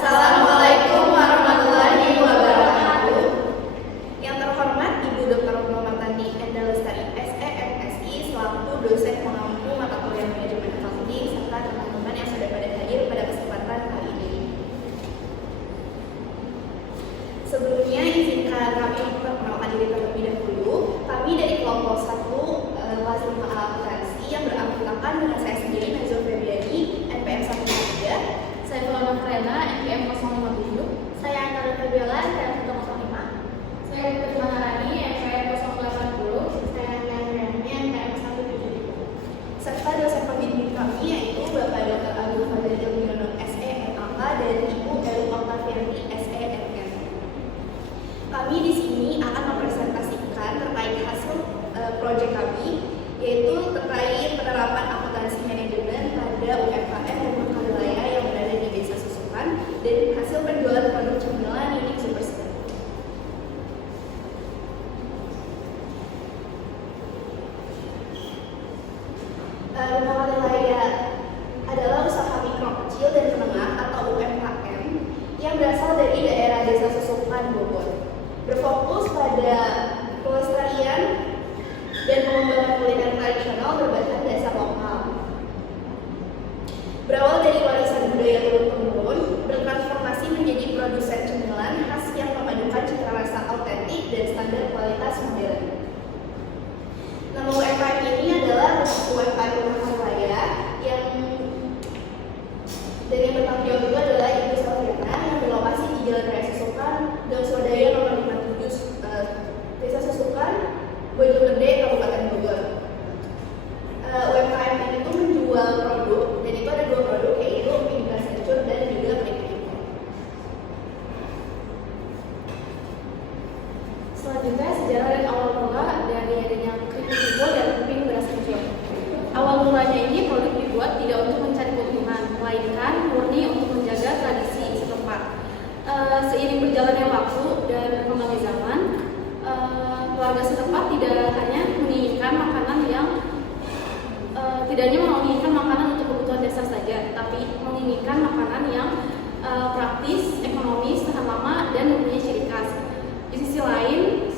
Assalamualaikum warahmatullahi wabarakatuh. Yang terhormat Ibu Dr. Martani Enda Lestari, SEMSI, selaku dosen pengampu mata kuliah manajemen accounting, serta teman-teman yang sudah pada hadir pada kesempatan kali ini. Sebelumnya izinkan kami memperkenalkan diri terlebih dahulu. Kami dari kelompok 1 kelas 5A akuntansi yang beranggotakan dengan saya sendiri, Nazul Febriani, NPM 103. Saya Fulana Frena, NPM 057. Saya Antara Fabiola, NPM 105. Saya Putri Maharani, NPM 080. Saya Nandrani, NPM 170. Serta dosen pembimbing kami yaitu Bapak Dr. Agung Fadil Ilmiono, SEMAK, dan Ibu Elu Oktaviani, SEMM. Kami di sini akan mempresentasikan terkait hasil proyek kami, yaitu terkait penerapan akuntansi manajemen pada UMKM dan Makarilaya yang berada di Desa Susukan dan hasil penjualan produk cemilan Unique Super Seven. Makarilaya adalah usaha mikro kecil dan menengah atau UMKM yang berasal dari daerah Desa Susukan, Bogor, berfokus pada pelestarian dan pengembangan kuliner tradisional berbahan dasar lokal. Berawal dari warisan budaya turun-temurun, bertransformasi menjadi produsen cemilan khas yang memadukan cita rasa autentik dan standar kualitas modern. Nama UMKM ini adalah UMKM Makarilaya yang bertanggung jawab itu adalah Ibu Sofirna yang berlokasi di Jalan Raya Susukan, Gang Swadaya nomor 57, Desa Susukan, Bojonggede, Kabupaten Bogor. UMKM ini tuh menjual produk, dan itu ada 2 produk, yaitu mie beras kencur dan juga keripik impor. Selanjutnya sejarah dan awal mula dari adanya keripik impor dan emping beras kencur. Awal mulanya ini produk dibuat tidak untuk mencari keuntungan, melainkan murni untuk menjaga tradisi setempat. Seiring berjalannya waktu dan berkembangnya zaman, keluarga setempat tidak hanya menginginkan makanan untuk kebutuhan dasar saja, tapi menginginkan makanan yang praktis, ekonomis, tahan lama, dan mempunyai ciri khas. Di sisi lain,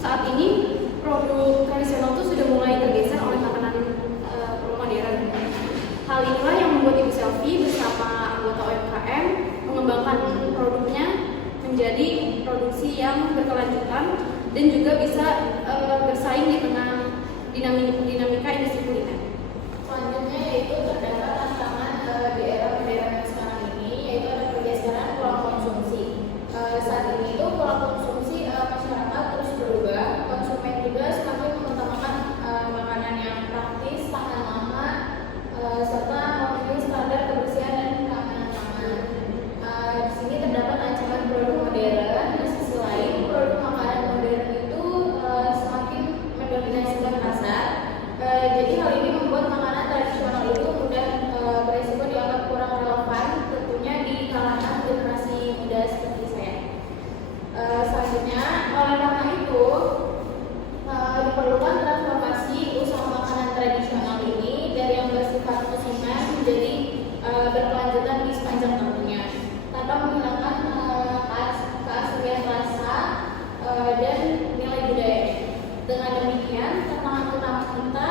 saat ini produk tradisional itu sudah mulai tergeser oleh makanan modern. Hal inilah yang membuat Ibu Selvi bersama anggota UMKM mengembangkan produknya menjadi produksi yang berkelanjutan dan juga bisa bersaing di tengah dinamika industri kuliner. Selanjutnya yaitu terdapat tantangan di era modern sekarang ini, yaitu ada pergeseran pola konsumsi. Saat ini tuh pola konsumsi masyarakat terus berubah, konsumen juga semakin mengutamakan makanan yang praktis, tahan lama, serta memenuhi standar kebersihan dan keamanan pangan. Di sini terdapat ancaman produk modern. Di sisi lain, produk makanan modern itu semakin mendominasikan pasar. Jadi hal ini membuat makanan tradisional itu mudah beresiko dianggap kurang relevan, tentunya di kalangan generasi muda seperti saya. Selanjutnya, oleh karena itu diperlukan transformasi usaha makanan tradisional ini dari yang bersifat musiman menjadi berkelanjutan di sepanjang tahunnya, tanpa menghilangkan keaslian rasa dan nilai budaya. Dengan demikian, tantangan utama kita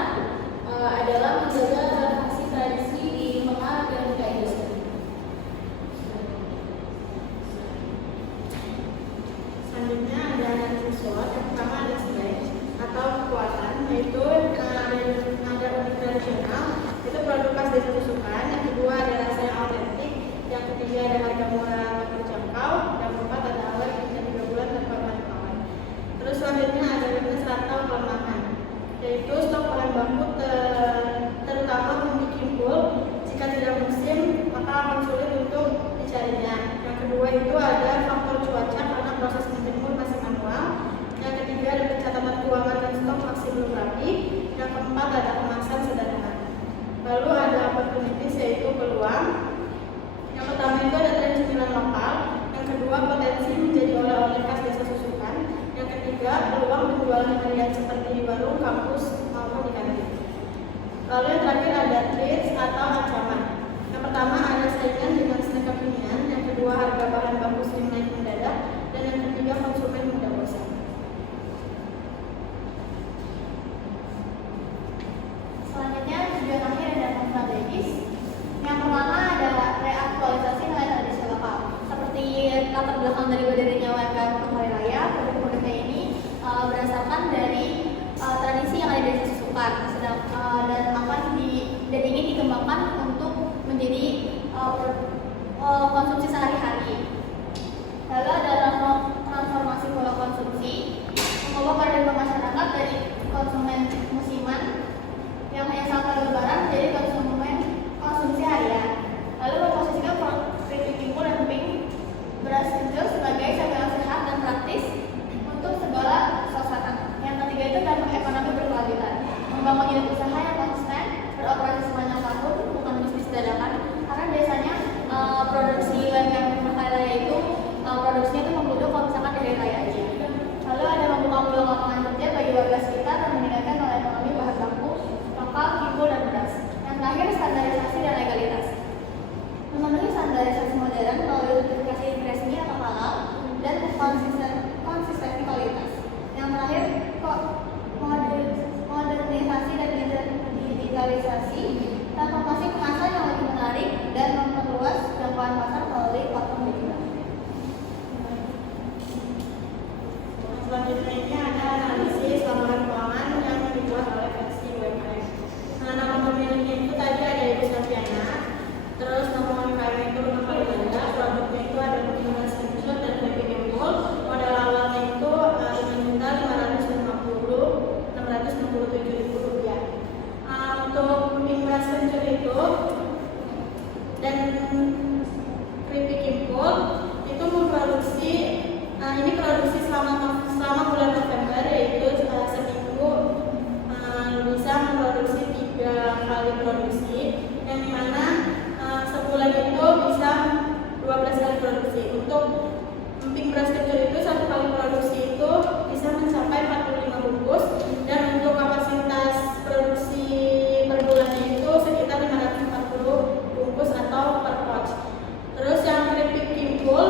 adalah menjaga relevansi tradisi di tengah dinamika industri. Selanjutnya ada visual, yang pertama ada slide atau kekuatan, yaitu ada unik tradisional, itu produk khas Desa Susukan. Yang kedua ada rasa yang autentik, yang ketiga ada harga murah terjangkau, yang keempat ada awet hingga 3 bulan tanpa bahan pengawet. Terus selanjutnya ada weakness atau kelemahan, yaitu stok bahan baku terutama bumbu kimpul, jika tidak musim maka akan sulit untuk dicarinya. Yang kedua itu ada faktor cuaca karena proses menjemur masih manual. Yang ketiga ada pencatatan keuangan dan stok masih belum rapi. Yang keempat ada kemasan sederhana. Lalu ada opportunities, yaitu peluang. Yang pertama itu ada tren cemilan lokal. Yang kedua potensi menjadi oleh-oleh khas Desa Susukan. Yang ketiga peluang penjualan harian seperti di warung, kampus maupun di kantin. Lalu yang terakhir ada threats atau ancaman. Yang pertama ada saingan dengan produksi UMKM Makalaya itu produksinya itu membutuhkan kalau misalkan dari raya aja. Lalu ada membuka peluang lapangan kerja bagi warga sekitar dan meningkatkan nilai ekonomi bahan baku lokal, timbul dan beras. Yang terakhir standarisasi dan legalitas. Memenuhi standarisasi modern melalui sertifikasi resmi atau halal dan konsistensi kualitas. Yang terakhir modernisasi dan digitalisasi, transformasi kemasan yang lebih menarik dan memperluas jangkauan pasar melalui platform digital. Selanjutnya ini ada analisis laporan keuangan yang dibuat oleh versi UMKM. Nah, nama pemiliknya itu tadi ada Ibu Safiana, terus nama UMKM itu Rumah Kalibanda, produknya itu ada Pembangunan Screenshot dan PP Gembol, modal awalnya itu Rp5.567.000. Untuk Pimras Venture itu dan keripik impul itu memproduksi ini produksi selama bulan November, yaitu seminggu bisa memproduksi 3 kali produksi, yang dimana sebulan itu bisa 12 kali produksi. Untuk emping beras kecil itu 1 kali produksi itu bisa mencapai 45 bungkus, dan untuk kapasitas produksi per bulannya itu sekitar 540 bungkus atau per pouch. Terus yang keripik kimpul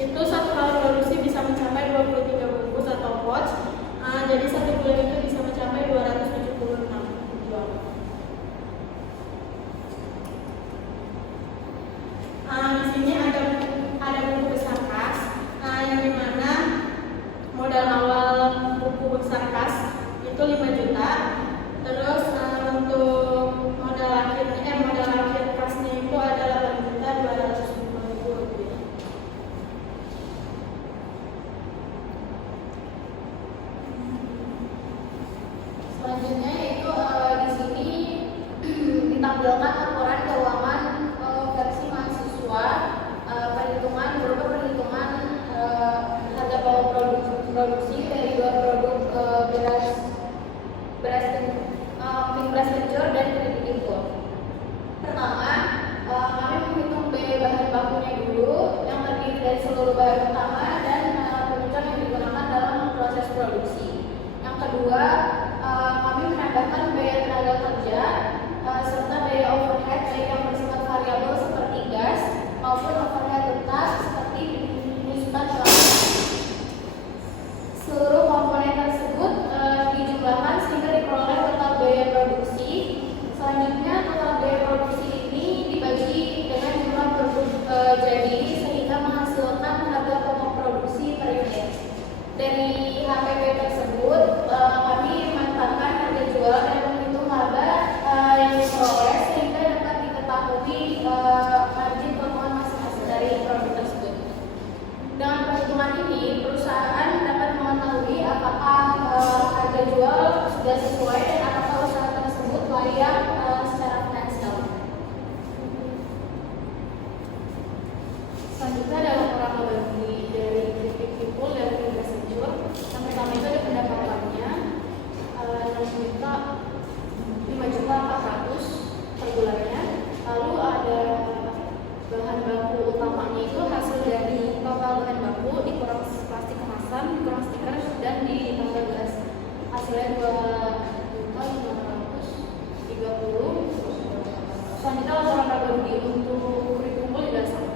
itu 1 kali produksi bisa mencapai 23 bungkus atau pouch. Jadi 1 bulan itu bisa mencapai 276 jual. Di sini ada buku besar kas, yang dimana modal awal buku besar kas itu 5 juta. Terus untuk modal akhir kasnya itu ada 8.250.000 rupiah. Selanjutnya yaitu di sini ditampilkan laporan keuangan versi mahasiswa, perhitungan harga bawah produksi dari 2 produk beras kencur dan keripik impul. Pertama, kami menghitung biaya bahan bakunya dulu, yang terdiri dari seluruh bahan utama dan penyusun yang digunakan dalam proses produksi. Yang kedua, kami menambahkan biaya tenaga kerja serta biaya overhead baik yang bersifat variabel seperti gas maupun overhead tetap seperti penyusutan peralatan. Seluruh komponen tersebut dijumlahkan sehingga diperoleh total biaya produksi. Selanjutnya total biaya produksi ini dibagi dengan jumlah produk jadi sehingga menghasilkan harga pokok produksi per unit. Dari HPP tersebut kami memanfaatkan harga jual dan menghitung laba yang diperoleh sehingga dapat diketahui margin keuntungan masing-masing dari produk tersebut. Dengan perhitungan ini, perusahaan dapat mengetahui apakah harga jual sudah sesuai dan apakah usaha tersebut layak secara finansial. Selanjutnya ada laporan laba rugi dari keripik impul dan beras kencur. Yang pertama itu ada pendapatannya 5.400.000 per bulannya. Lalu ada bahan baku utamanya itu hasil dari total bahan baku dikurang plastik kemasan, dikurang stiker dan ditambah gas. Hasilnya 2.530.000. Selanjutnya laporan laba rugi untuk keripik impul juga sama.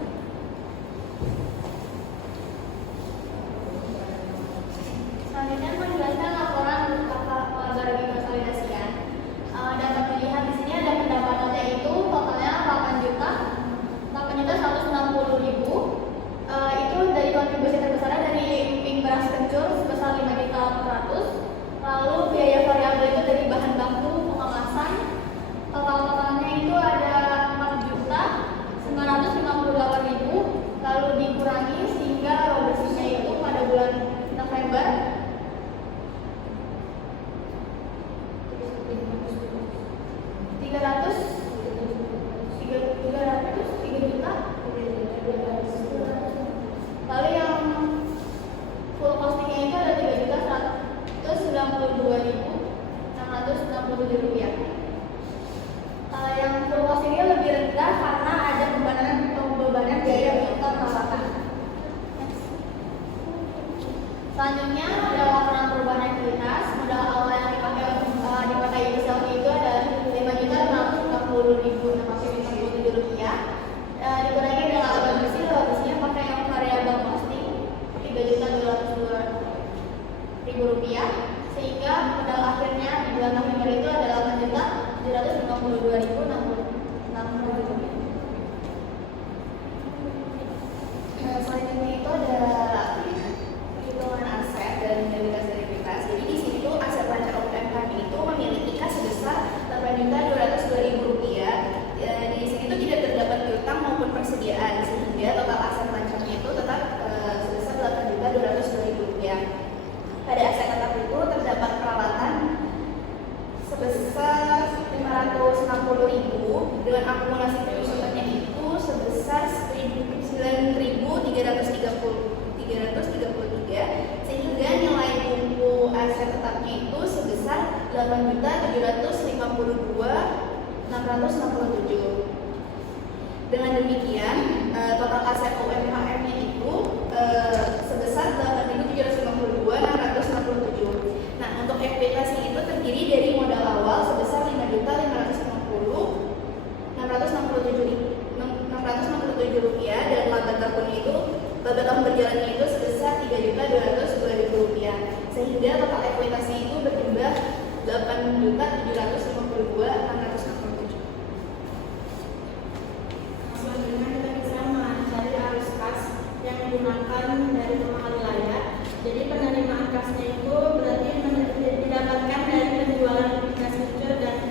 Dengan demikian, total aset UMKM-nya itu sebesar 8.752.667. Nah, untuk ekuitas itu terdiri dari modal awal sebesar 5.550.667 rupiah dan laba tahun berjalannya itu sebesar 3.202.000 rupiah, sehingga total ekuitasnya itu berjumlah 8.752.667. Selanjutnya kita bisa mencari arus kas yang digunakan dari rumah wilayah. Jadi penerimaan kasnya itu berarti didapatkan dari penjualan obligasi future dan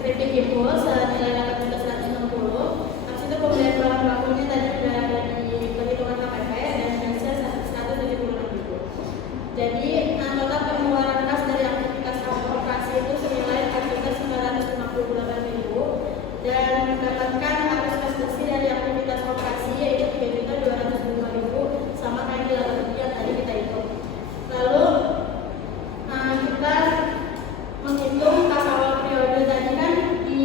kredit impul senilai 8.160. Habis itu pembelian bahan bakunya tadi sudah ada di perhitungan KPP dan hasil 176.000. Jadi total pengeluaran kas dari aktivitas operasi itu senilai 4.958.000 dan mendapatkan arus kas bersih dari aktivitas operasi yaitu 3.205.000 sama kayak di lalu yang tadi kita hitung. Lalu kita menghitung kas awal periode tadi kan di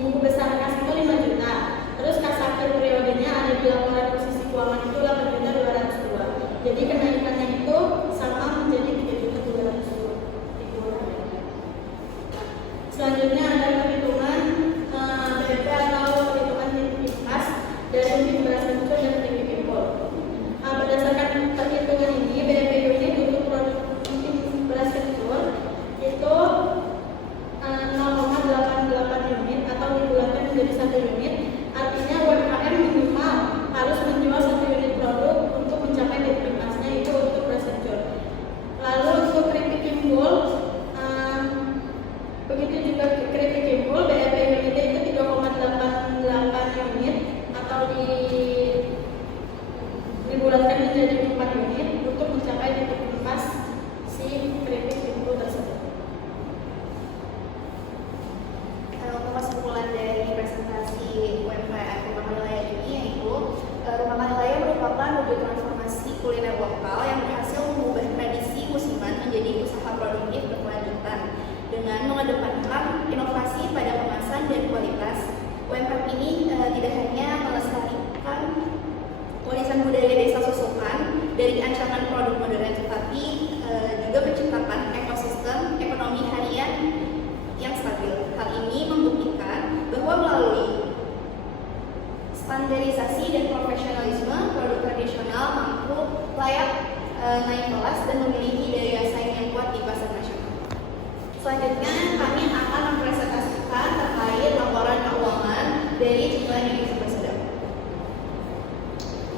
buku besar kas itu 5 juta. Terus kas akhir periodenya ada di laporan posisi keuangan itu 8.202. Jadi kenaikannya itu sama menjadi 3.200.000. Selanjutnya ada perhitungan BEP atau perhitungan likuiditas dari unit beras muncul dan kredit impor. Berdasarkan perhitungan ini, BEP unit untuk produk unit beras muncul itu 0,88 unit atau dibulatkan menjadi 1 unit. Artinya UMKM minimal harus menjual 1 unit produk untuk mencapai likuiditasnya itu untuk beras muncul. Lalu untuk kredit impor, begitu juga kredit impor, BEP unitnya itu 3,88 unit atau dibulatkan menjadi 4 unit untuk mencapai likuiditas si kredit impor tersebut. Untuk kesimpulan dari presentasi UMKM Rumahan Nelayan ini yaitu Rumahan Nelayan merupakan wujud transformasi kuliner lokal yang berhasil mengubah tradisi musiman menjadi usaha produktif berkelanjutan. Dengan mengedepankan inovasi pada kemasan dan kualitas, UMKM ini tidak hanya melestarikan warisan budaya desa susukan dari ancaman produk modern, tetapi juga menciptakan ekosistem ekonomi harian yang stabil. Hal ini membuktikan bahwa melalui standarisasi dan profesionalisme, produk tradisional mampu layak naik kelas dan memiliki daya saing yang kuat di pasar nasional. Selanjutnya, kami akan mempresentasikan terkait laporan keuangan dari Citra Indonesia Bersedap.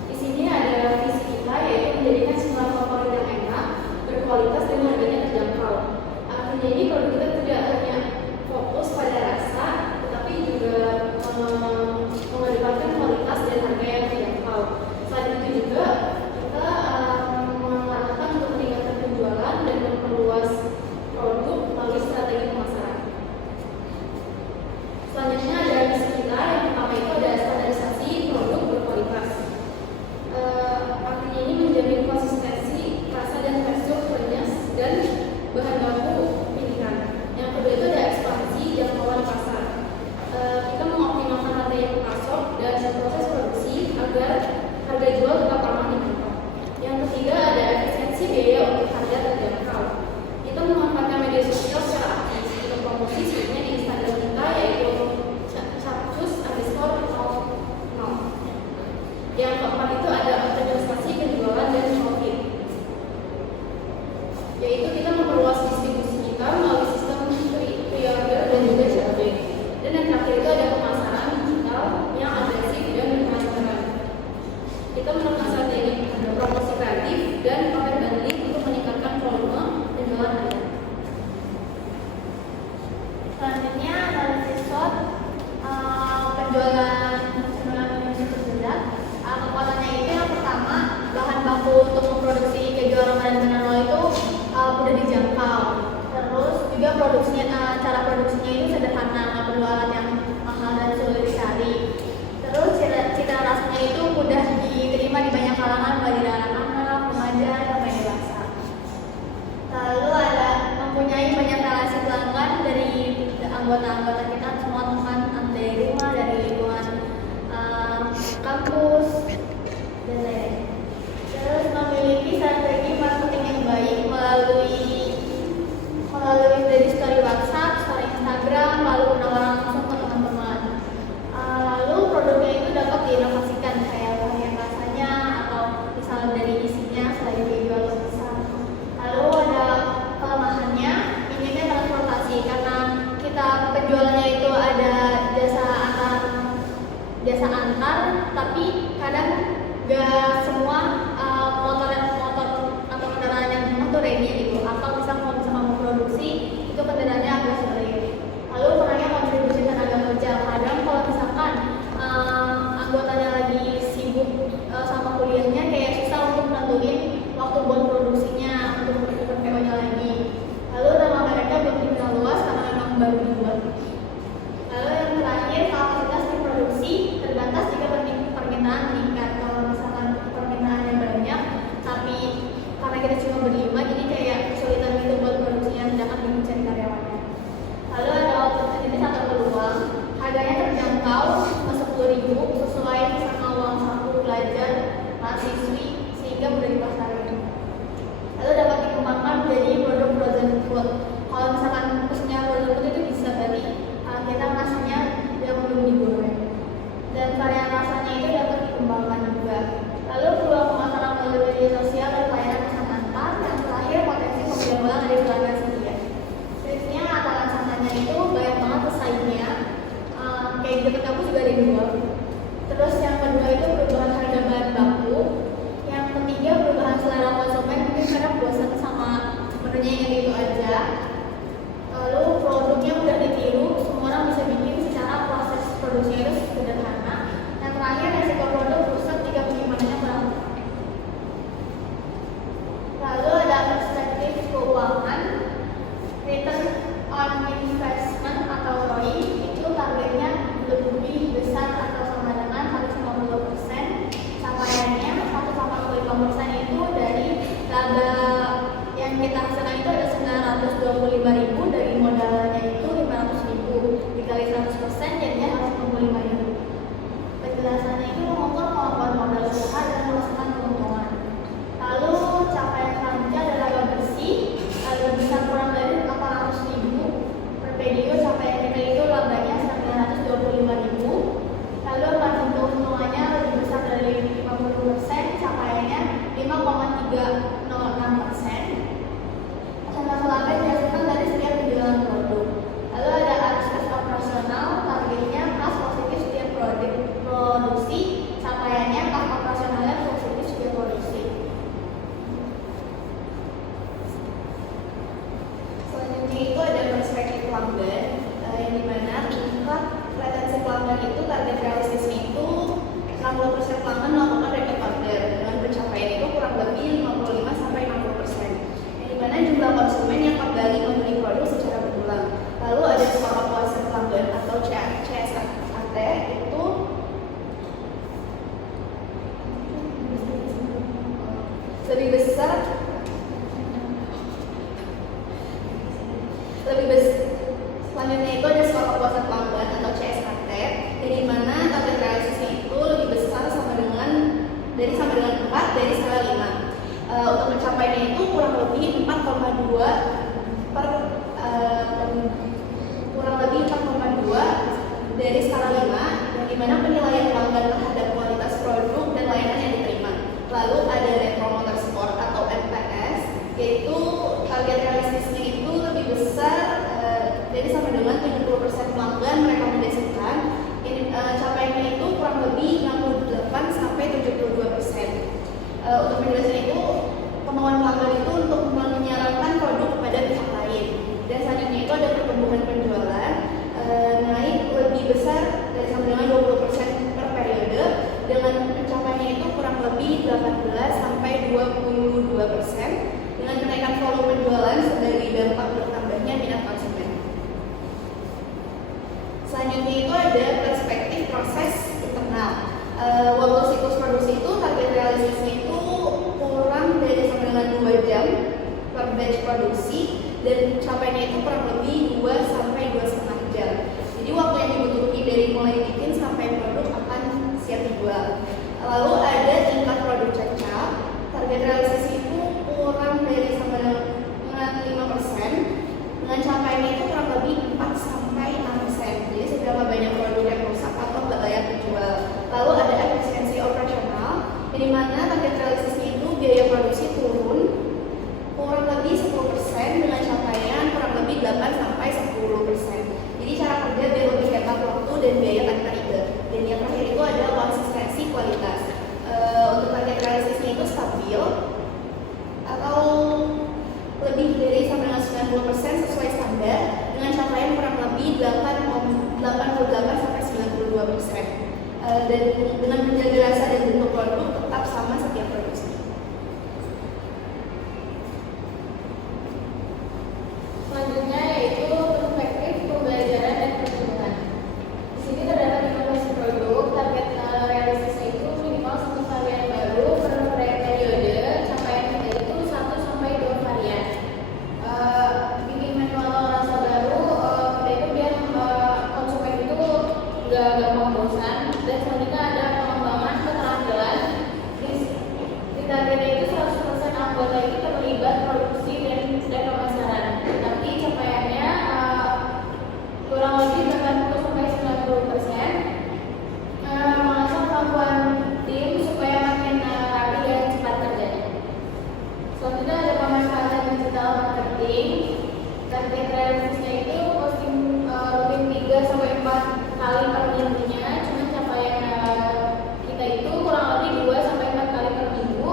Di sini ada visi kita yaitu menjadikan semua favorit yang enak, berkualitas dan harganya terjangkau. Artinya ini produk kita tidak hanya fokus pada rasa, tetapi juga mengedepankan kualitas dan harga yang terjangkau. Selain itu juga kita mengarahkan untuk meningkatkan penjualan dan memperluas produk melalui strategi pemasaran. Selanjutnya ada visi kita, yang pertama itu ada standarisasi produk berkualitas. Artinya ini menjamin konsistensi rasa dan tekstur renyah dan bahan baku pilihan. Yang kedua itu ada ekspansi jangkauan pasar. Kita mengoptimalkan rantai yang pasok dan proses produksi agar harga jual tetap ramah di kantong. Yang ketiga ada efisiensi biaya untuk harga terjangkau. Kita memanfaatkan media sosial secara aktif untuk promosi sebenarnya di Instagram kita yaitu @charcus_000. Yang keempat itu ada optimalisasi penjualan dan profit, yaitu kita memperluas distribusi kita melalui sistem pre-order dan juga shopping. Dan yang terakhir itu ada pemasaran digital yang agresif dan berkelanjutan. Kita menemukan strategi promosi kreatif dan paket bundling untuk meningkatkan volume penjualan harian. Selanjutnya analisis SWOT penjualan Indonesia Bersedap. Kekuatannya itu yang pertama, bahan baku untuk memproduksi keju aroma dan benalo itu mudah dijangkau. Terus juga cara produksinya itu sederhana, nggak perlu alat yang mahal dan sulit dicari. Terus cita rasanya itu mudah diterima di banyak kalangan, baik dari anak-anak, remaja, sampai dewasa. Lalu ada mempunyai banyak relasi pelanggan dari anggota-anggota kita, semua teman dari terjangkau cuma 10.000 sesuai sama uang saku pelajar mahasiswi sehingga mudah dipasarin. Lalu dapat dikembangkan menjadi produk frozen food. Kalau misalkan pesennya frozen food itu bisa dari kita nasinya yang belum digoreng. Dan varian rasanya itu dapat dikembangkan juga. Lalu peluang pemasaran melalui media sosial dan layanan pesan antar. Yang terakhir potensi pembedalan dari pelanggan sendiri. Triknya akalan santannya itu banyak banget pesaingnya. Kayak di dekat kampus juga ada yang jual. Terus yang kedua itu perubahan harga bahan baku. Yang ketiga perubahan selera konsumen mungkin karena bosan sama menunya yang gitu aja. Lalu produknya mudah ditiru, semua orang bisa bikin secara proses produksinya itu sederhana. Yang terakhir resiko produk rusak jika penyimpanan kurang tepat. Lalu ada perspektif keuangan, return on investment atau ROI itu targetnya lebih besar atau sama dengan 150%. Capaiannya 185% itu dari laba yang kita hasilkan itu ada 925.000, dari modalnya itu 500.000 dikali 100% jadinya 165.000. Penjelasannya itu mengukur kemampuan modal usaha dan merasakan keuntungan. Lalu capaian selanjutnya adalah laba bersih, laba besar kurang dari 800.000 per video. Capaian kita itu labanya 925.000. Lalu margin keuntungannya lebih besar dari 50%, capaiannya 5,306%. Persentase laba dihasilkan dari setiap penjualan produk. Lalu ada arus kas operasional, targetnya kas positif setiap produksi, capaiannya kas operasionalnya positif setiap produksi. Selanjutnya itu ada perspektif pelanggan, yang dimana tingkat retensi pelanggan itu target realistisnya itu 60% pelanggan melakukan repeat order dengan pencapaian itu kurang lebih 55-60%. Yang dimana jumlah konsumen yang kembali membeli produk secara berulang. Lalu ada skor kepuasan pelanggan atau CSAT itu lebih besar. Selanjutnya itu ada skor kepuasan pelanggan atau CSAT, di mana target realistisnya itu lebih besar sama dengan 4 dari skala 5. Untuk mencapainya itu kurang lebih 4,2 dari skala 5, yang dimana penilaian pelanggan terhadap kualitas produk dan layanan yang diterima. Lalu ada Net Promoter Score atau NPS, yaitu target realistisnya itu lebih besar, jadi sama dengan 70% pelanggan merekomendasikan. Capaiannya itu kurang lebih 68-72%. Untuk penjelasan itu, kemauan pelanggan itu untuk menyarankan produk kepada pihak lain. Dan selanjutnya itu ada pertumbuhan penjualan naik lebih besar dari sama dengan 20% per periode, dengan pencapaiannya itu kurang lebih 18-22%, dengan kenaikan volume penjualan sebagai dampak bertambahnya minat konsumen. Selanjutnya itu ada perspektif proses internal. Waktu siklus produksi itu target realistisnya itu kurang dari sama dengan 2 jam per batch produksi, dan capaiannya itu kurang lebih 2-2,5 jam. Jadi waktu yang dibutuhkan dari mulai bikin sampai produk akan siap dijual. Lalu ada tingkat produk cacat. Target realistisnya itu kurang dari sama dengan 5%, dengan capaiannya itu kurang lebih 4-6%. Jadi seberapa banyak produk yang rusak atau tidak layak dijual. Lalu ada efisiensi operasional, di mana target realistisnya itu biaya produksi turun kurang lebih 10%, dengan capaian kurang lebih 8-10%. Jadi cara kerja biar lebih hemat waktu dan biaya tanpa ribet. Dan yang terakhir itu adalah konsistensi kualitas. Untuk target realistisnya itu stabil atau lebih dari sama dengan 90% sesuai standar, dengan capaian kurang lebih 88-92%. Dan dengan menjaga rasa dan bentuk produk tetap sama setiap produksi. Selanjutnya yaitu perspektif pembelajaran dan perkembangan. Di sini terdapat inovasi produk, target realistisnya itu minimal 1 varian baru per periode, capaian kita itu 1-2 varian. Bikin menu atau rasa baru, kita itu biar konsumen itu nggak pengurus-pengurus dan selanjutnya ada pengembangan keterampilan. Di target itu 100% anggota itu terlibat produksi dan pemasaran. Tapi capaiannya kurang lebih 80-90%. Mengasah kemampuan tim supaya makin rapi dan cepat kerjanya. Selanjutnya ada pemanfaatan digital marketing. Target realistisnya itu posting rutin 3-4 kali per minggunya. Cuma capaian kita itu kurang lebih 2-4 kali per minggu.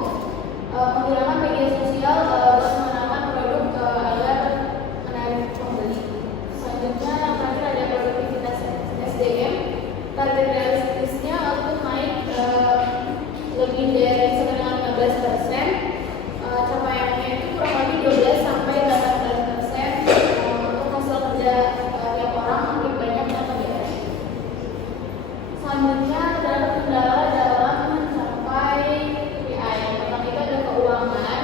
Menggunakan media sosial buat mengenalkan produk agar menarik pembeli. Selanjutnya yang terakhir ada produktivitas SDM. Target realistisnya untuk naik lebih dari 15%. Capaiannya itu kurang lebih 12-18% untuk hasil kerja tiap orang lebih banyak dan kegiatan. Selanjutnya terdapat kendala dalam mencapai KPI. Yang pertama itu ada keuangan,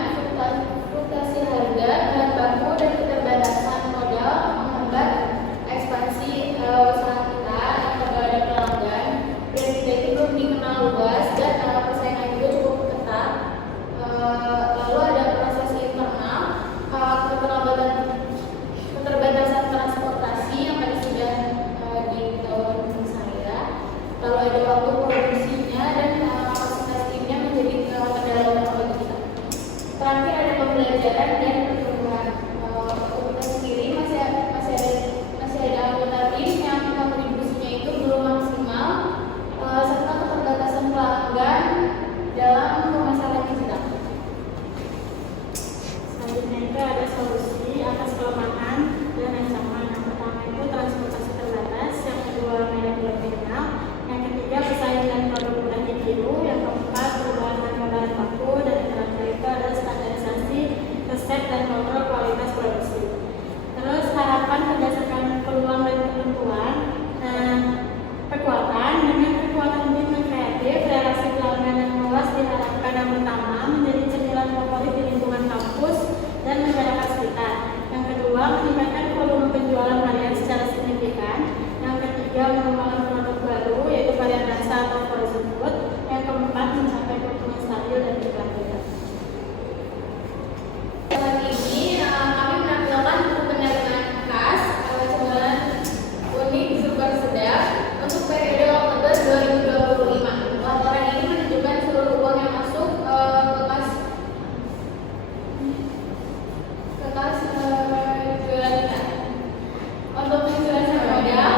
fluktuasi harga, bahan baku, dan keterbatasan modal menghambat ekspansi usaha kita. Yang kedua ada pelanggan, brand kita itu belum dikenal luas dan persaingan juga cukup ketat. Lalu ada proses internal, keterbatasan transportasi yang tadi sudah ditawarkan saya. Lalu ada waktu produksinya dan kapasitas timnya menjadi kendala utama bagi kita. Terakhir ada pembelajaran dan pertumbuhan. Untuk kita sendiri masih ada anggota tim yang kontribusinya itu belum maksimal, serta keterbatasan pelanggan dalam pemasaran digital. Selanjutnya itu ada solusi atas kelemahan dan ancaman. Yang pertama itu transportasi terbatas, yang kedua merek belum dikenal, yang ketiga persaingan produk mudah ditiru, yang keempat perubahan harga bahan baku, dan yang terakhir itu ada standarisasi, resep dan kontrol kualitas produksi. Terus harapan berdasarkan peluang dan ketentuan. Kekuatan dengan kekuatan tim yang kreatif, relasi pelanggan yang luas diharapkan yang pertama menjadi cemilan favorit di lingkungan kampus dan masyarakat sekitar. Yang kedua, meningkatkan volume penjualan harian secara signifikan. Yang ketiga, mengembangkan produk baru yaitu varian rasa atau frozen food. Yang keempat, mencapai keuntungan stabil dan berkelanjutan. Saat ini kami menampilkan buku penerimaan khas cemilan unik super sedap untuk periode Oktober 2025. Laporan ini menunjukkan seluruh uang yang masuk ke kas jualan kita. Untuk menjelaskan modal,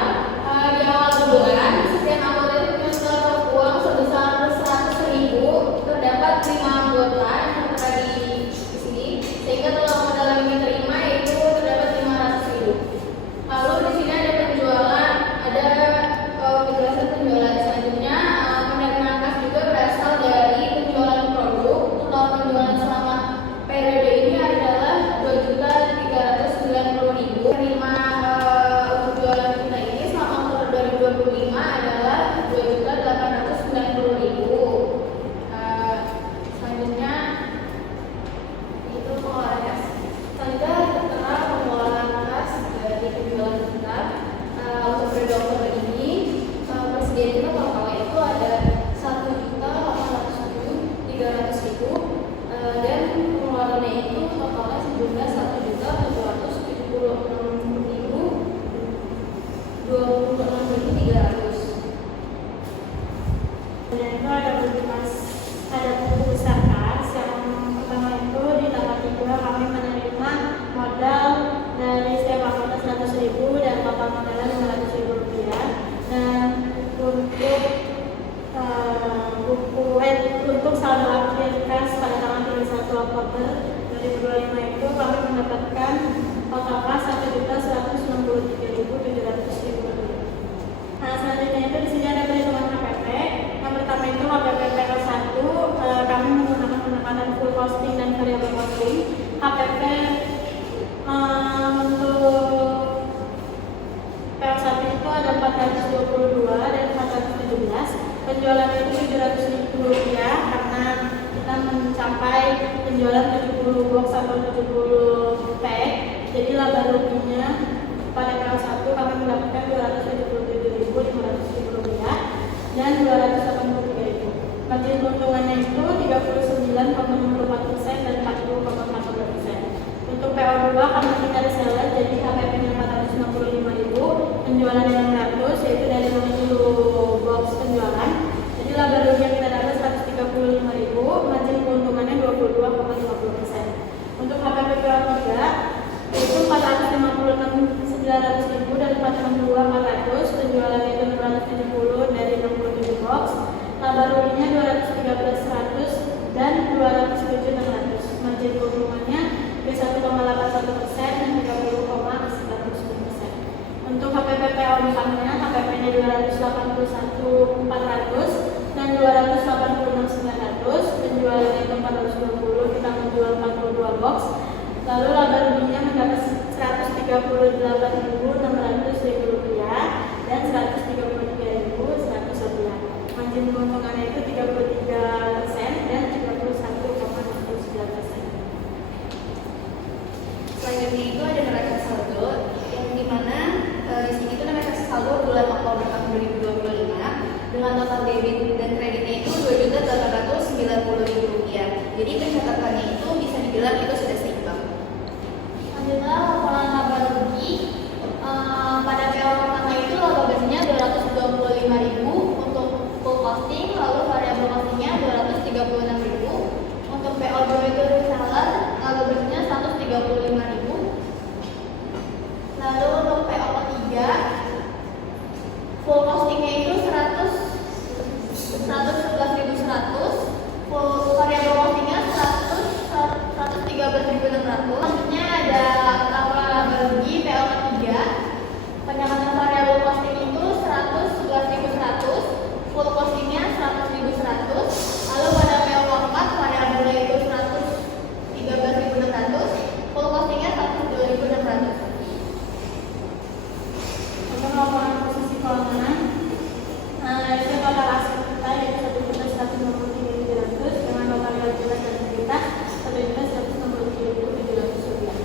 di awal bulan setiap anggota itu menyetor uang sebesar 100.000. Terdapat 5 anggota yang tertera di sini, sehingga total modal yang diterima itu terdapat 500.000. Lalu di sini ada penjualan, ada penjelasan penjualan. Selanjutnya penerimaan kas juga berasal dari penjualan produk. Total penjualan selama periode ini adalah 2.390.000. Penerima untuk jualan kita ini selama Oktober 2025 adalah 2.890.000. Selanjutnya itu pengelolaan kas. Selanjutnya tertera pengelolaan kas dari penjualan kita untuk periode Oktober ini. Persediaan kita totalnya itu ada 1.807.300.000 dan pengeluarannya itu totalnya sejumlah 1.726.300. Dan itu ada buku besar kas. Yang pertama itu di tahap 3 kami menerima modal dari setiap anggota 100.000 dan total modalnya 500.000 rupiah. Dan untuk saldo akhir kas pada tanggal 31 Oktober 2025 itu kami mendapatkan total kas 1.163.700 rupiah. Nah, selanjutnya itu di sini ada perhitungan KPP. Yang pertama itu KPP PL1, kami menggunakan pendekatan full costing dan variable costing. KPP untuk PL1 itu ada 422 dan 417. Penjualannya itu 700.000 rupiah karena kita mencapai penjualan 70 box atau 70 pack. Jadi laba ruginya pada PL1 kami mendapatkan 277.500 rupiah. dan 283.000. Margin keuntungannya itu 39,54% dan 40,42%. Untuk PO2 kami tinggal seller, jadi HPP-nya 465.000, penjualannya 600, yaitu dari 60 box penjualan. Jadi laba rugi yang kita dapat 135.000, margin keuntungannya 22,50%. Untuk HPP PO3 yaitu 456.900.000 dan 462.400, penjualannya itu 670 dari 67 box. Laba ruginya 213.100 dan 207.600. Margin keuntungannya 1,81% dan 30,91%. Untuk HPP PO4-nya, HPP-nya 281.400 dan 286.900, penjualannya itu 420, kita menjual 42 box. Lalu laba ruginya mendapat 138.600.000 rupiah dan 133.100 rupiah. Margin keuntungannya itu 33% dan 31,69%. Selanjutnya itu ada neraca saldo yang dimana di sini itu neraca saldo bulan Oktober tahun 2025 dengan total debit dan kreditnya itu Rp2.890.000. Jadi pencatatannya itu bisa dibilang itu sudah seimbang. Selanjutnya laporan laba rugi. Pada PO pertama itu laba bersihnya 225.000 untuk full costing, lalu variabel costingnya 236.000. Untuk PO2 itu reseller, laba bersihnya 135.000. Lalu untuk PO ketiga, full costingnya itu 111.100, full variabel costingnya 113.600. Selanjutnya ada laporan laba rugi PO ketiga. Pendapatan variabel costing itu 111.100, full costingnya 100.100. Lalu pada PO keempat variabelnya itu 113.600, full costingnya 102.600. Untuk laporan posisi keuangan, itu total aset kita yaitu 1.163.700 dengan total kewajiban dan kita 1.163.700 rupiah.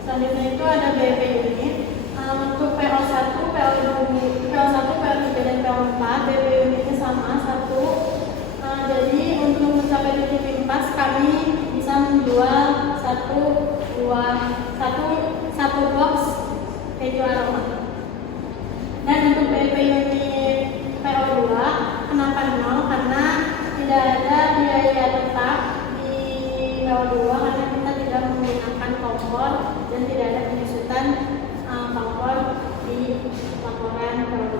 Selanjutnya itu ada BEP unit. Untuk PO1, PO3 dan PO4, BEP unitnya sama 1. Jadi untuk mencapai titik impas kami bisa menjual satu box keju aroma. Dan untuk BEP unit PO2 kenapa 0? Karena tidak ada biaya tetap di PO2 karena kita tidak menggunakan kompor dan tidak ada penyusutan kompor di laporan PO2.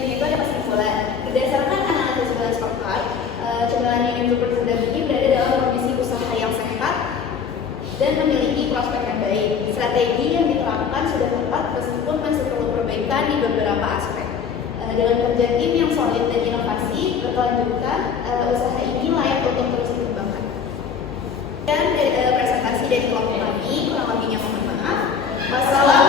Ini itu ada kesimpulan. Berdasarkan analisis balance scorecard, cemilan yang diperlukan ini berada dalam kondisi usaha yang sehat dan memiliki prospek yang baik. Strategi yang diterapkan sudah tepat meskipun masih perlu perbaikan di beberapa aspek. Dengan kerja tim yang solid dan inovasi berkelanjutan, usaha ini layak untuk terus dikembangkan. Dan presentasi dari kelompok kami, kurang lebihnya mohon maaf. Wassalamualaikum